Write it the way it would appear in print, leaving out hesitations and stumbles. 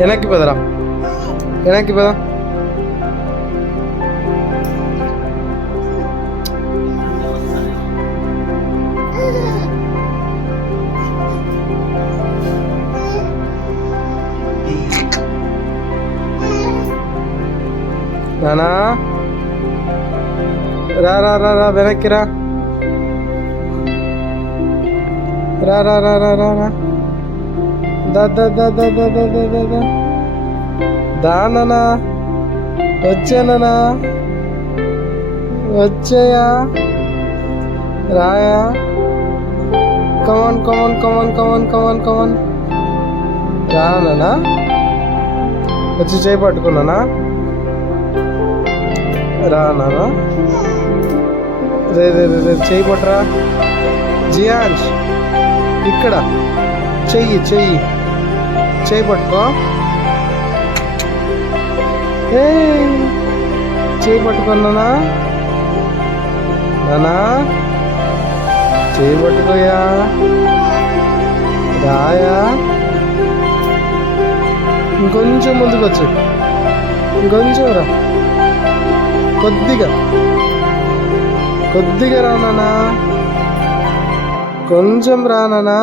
వెనక్కి పదరా, వెనక్కి పద. నానా రా రా రా రా, వెనక్కి రా, రా రా రా రా రా రా, దా దా దా దా దా దా దా దా దా, దానా వచ్చానా, వచ్చాయా, రాయా, కమాన్ కమాన్ కమాన్ కమాన్ కమాన్ కమాన్, రానా వచ్చి చేయి పట్టుకున్నానా, రానా, రే రే రే రే, చేయి పట్టరా జియాన్స్, ఇక్కడ చెయ్యి చెయ్యి చేయి పట్టుకో, ఏ చేయి పట్టుకున్నానా, నానా చేయి పట్టుకోయా, రాయా, ఇంకొంచెం ముందుకు వచ్చు, ఇంకొంచెం రా, కొద్దిగా కొద్దిగా రానా, కొంచెం రానా,